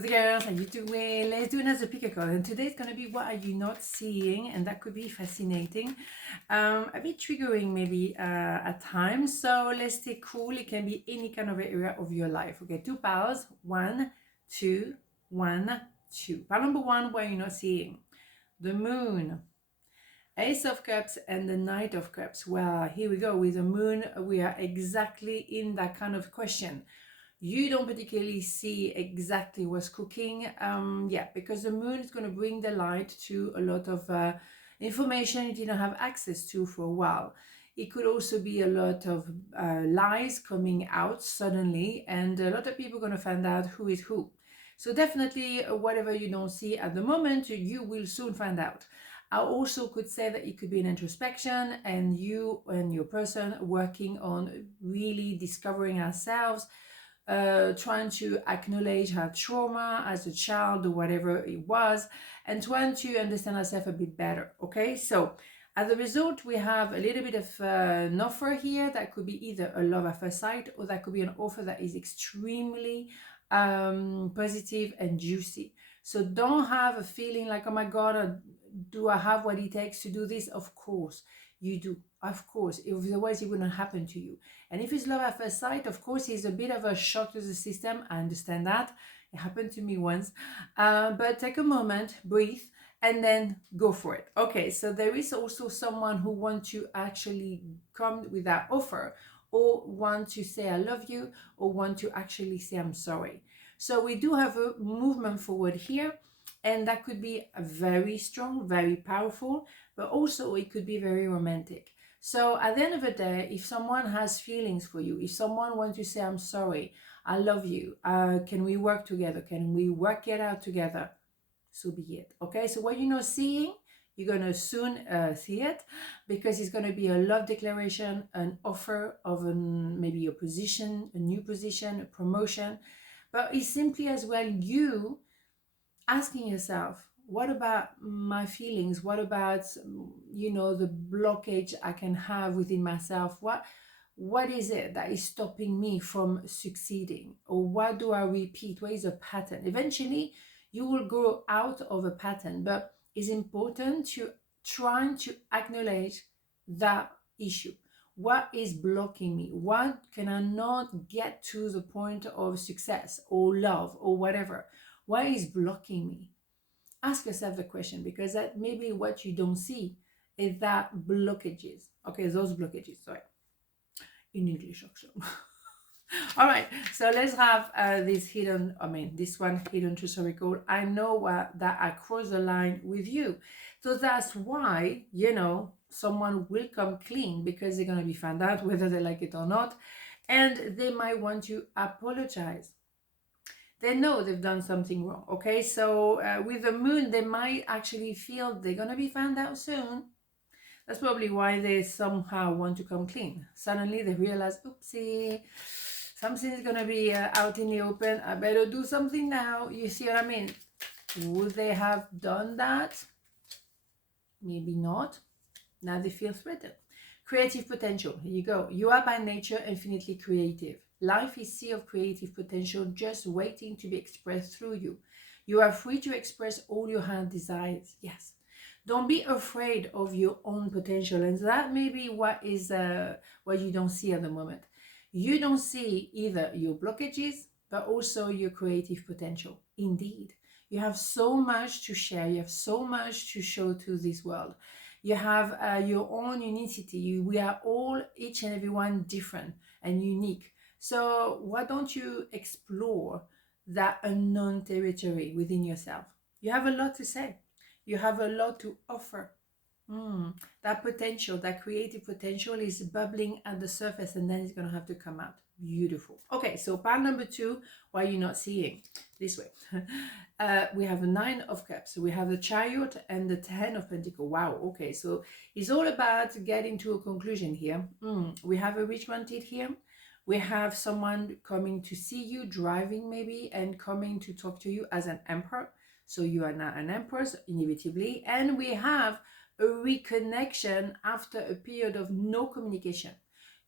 Girls, how you doing? Let's do another pick a card. And today's going to be what are you not seeing? And that could be fascinating. A bit triggering maybe at times. So let's stay cool. It can be any kind of area of your life. Okay, two piles. 1, 2, 1, 2. Pile number 1, what are you not seeing? The moon. Ace of Cups and the Knight of Cups. Well, here we go. With the moon, we are exactly in that kind of question. You don't particularly see exactly what's cooking, because the moon is going to bring the light to a lot of information you didn't have access to for a while. It could also be a lot of lies coming out suddenly, and a lot of people are going to find out who is who. So definitely whatever you don't see at the moment, you will soon find out. I also could say that it could be an introspection, and you and your person working on really discovering ourselves, trying to acknowledge her trauma as a child or whatever it was, and trying to understand herself a bit better. Okay, so as a result, we have a little bit of an offer here that could be either a love at first sight, or that could be an offer that is extremely positive and juicy. So don't have a feeling like, oh my God, do I have what it takes to do this? Of course you do. Of course, otherwise it wouldn't happen to you. And if it's love at first sight, of course, it's a bit of a shock to the system. I understand that. It happened to me once. But take a moment, breathe, and then go for it. Okay, so there is also someone who wants to actually come with that offer, or want to say I love you, or want to actually say I'm sorry. So we do have a movement forward here, and that could be very strong, very powerful, but also it could be very romantic. So at the end of the day, if someone has feelings for you, if someone wants to say, I'm sorry, I love you, can we work together? Can we work it out together? So be it. Okay, so what you're not seeing, you're going to soon see it, because it's going to be a love declaration, an offer of maybe a position, a new position, a promotion. But it's simply as well you asking yourself, what about my feelings? What about, the blockage I can have within myself? What is it that is stopping me from succeeding? Or what do I repeat? What is a pattern? Eventually, you will grow out of a pattern, but it's important to try to acknowledge that issue. What is blocking me? What can I not get to the point of success or love or whatever? What is blocking me? Ask yourself the question, because that maybe what you don't see is that blockages. Okay, those blockages, sorry. In English, actually. All right, so let's have this one hidden truth record. I know that I crossed the line with you. So that's why, someone will come clean, because they're going to be found out whether they like it or not. And they might want to apologize. They know they've done something wrong. Okay, so with the moon, they might actually feel they're going to be found out soon. That's probably why they somehow want to come clean. Suddenly they realize, oopsie, something is going to be out in the open. I better do something now. You see what I mean? Would they have done that? Maybe not. Now they feel threatened. Creative potential. Here you go. You are by nature infinitely creative. Life is a sea of creative potential just waiting to be expressed through you. You are free to express all your heart desires. Yes. Don't be afraid of your own potential. And that may be what you don't see at the moment. You don't see either your blockages, but also your creative potential. Indeed. You have so much to share. You have so much to show to this world. You have your own unicity. We are all, each and every one, different and unique. So why don't you explore that unknown territory within yourself? You have a lot to say. You have a lot to offer. That potential, that creative potential is bubbling at the surface, and then it's going to have to come out. Beautiful. Okay, so part number 2, why you're not seeing. This way. We have a 9 of Cups. We have the Chariot and the 10 of Pentacles. Wow, okay, so it's all about getting to a conclusion here. We have a Rich Wanted here. We have someone coming to see you, driving maybe, and coming to talk to you as an emperor. So you are now an empress, inevitably. And we have a reconnection after a period of no communication.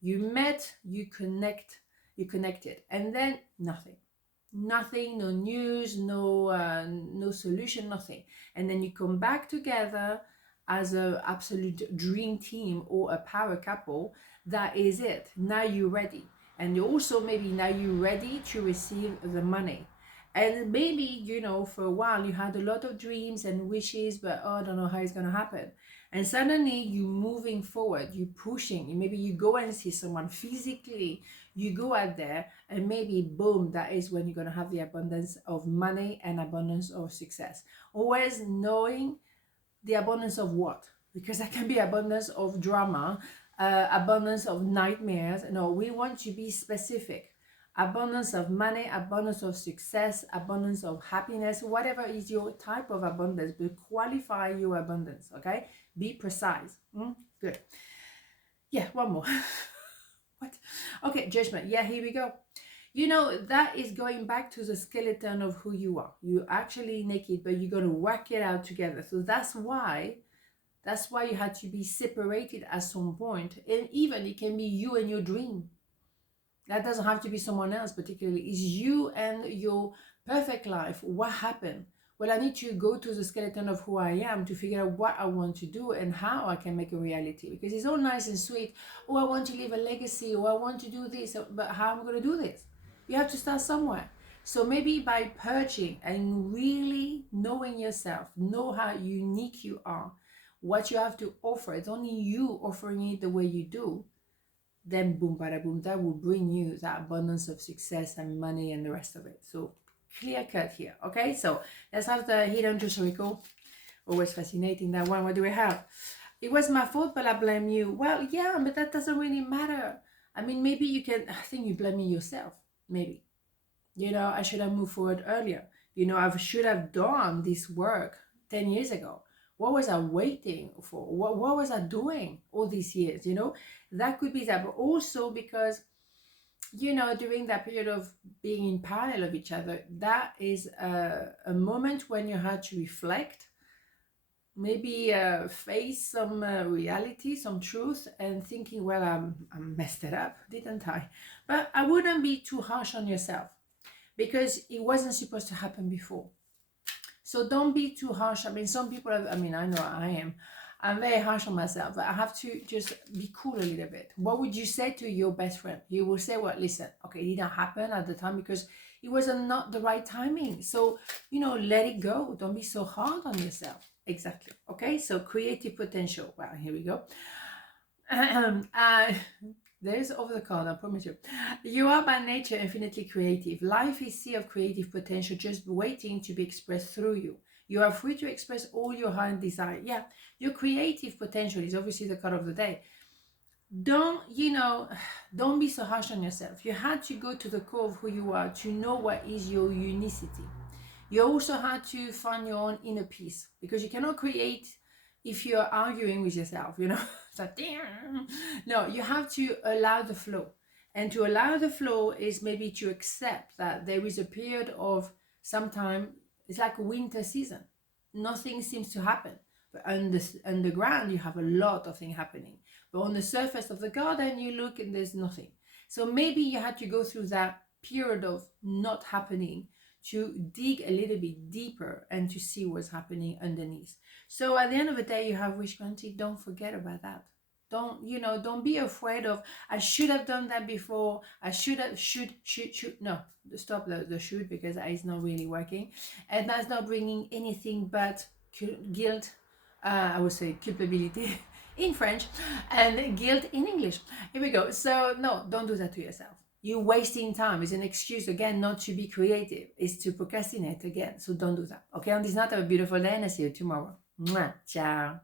You met, you connected, and then nothing. nothing, no news, no solution, nothing. And then you come back together as a absolute dream team or a power couple. That is it. Now you're ready. And you also maybe now you're ready to receive the money. And maybe, you know, for a while you had a lot of dreams and wishes, but oh, I don't know how it's going to happen. And suddenly you're moving forward, you're pushing. Maybe you go and see someone physically, you go out there, and maybe boom, that is when you're going to have the abundance of money and abundance of success. Always knowing the abundance of what, because that can be abundance of drama, abundance of nightmares. No, we want to be specific. Abundance of money, abundance of success, abundance of happiness, whatever is your type of abundance, but qualify your abundance. Okay, be precise. Good. Yeah, one more. What? Okay, judgment. Yeah, here we go. You know, that is going back to the skeleton of who you are. You're actually naked, but you're going to work it out together. So that's why you had to be separated at some point. And even it can be you and your dream. That doesn't have to be someone else particularly. It's you and your perfect life. What happened? Well, I need to go to the skeleton of who I am to figure out what I want to do and how I can make a reality. Because it's all nice and sweet. Oh, I want to leave a legacy. Or I want to do this. But how am I going to do this? You have to start somewhere. So maybe by purging and really knowing yourself, know how unique you are, what you have to offer. It's only you offering it the way you do. Then boom, bada boom, that will bring you that abundance of success and money and the rest of it. So clear cut here. Okay, so let's have the hidden truth circle. Always fascinating, that one. What do we have? It was my fault, but I blame you. Well, yeah, but that doesn't really matter. I mean, maybe you can, I think you blame yourself. Maybe, you know, I should have moved forward earlier. You know, I should have done this work 10 years ago. What was I waiting for? What was I doing all these years? You know, that could be that. But also because, you know, during that period of being in parallel of each other, that is a moment when you had to reflect, maybe face some reality, some truth, and thinking, well, I messed it up, didn't I? But I wouldn't be too harsh on yourself because it wasn't supposed to happen before. So don't be too harsh. I mean, some people have, I mean, I know I am. I'm very harsh on myself, but I have to just be cool a little bit. What would you say to your best friend? You will say, well, listen, okay, it didn't happen at the time because it was not the right timing. So, you know, let it go. Don't be so hard on yourself. Exactly. Okay, so creative potential. Wow, here we go. There's over the card, I promise you. You are by nature infinitely creative. Life is a sea of creative potential just waiting to be expressed through you. You are free to express all your heart and desire. Yeah, your creative potential is obviously the card of the day. Don't be so harsh on yourself. You had to go to the core of who you are to know what is your unicity. You also had to find your own inner peace because you cannot create if you're arguing with yourself, you know. So, no, you have to allow the flow. And to allow the flow is maybe to accept that there is a period of sometime, it's like a winter season. Nothing seems to happen. But underground, you have a lot of things happening. But on the surface of the garden, you look and there's nothing. So maybe you had to go through that period of not happening to dig a little bit deeper and to see what's happening underneath. So at the end of the day, you have wish granted. Don't forget about that. Don't be afraid of, I should have done that before. I should. No, stop the should, because that is not really working. And that's not bringing anything but guilt, I would say culpability in French, and guilt in English. Here we go. So no, don't do that to yourself. You're wasting time. It's an excuse again not to be creative. It's to procrastinate again. So don't do that. Okay, on this note, have a beautiful day and I'll see you tomorrow. Mwah. Ciao.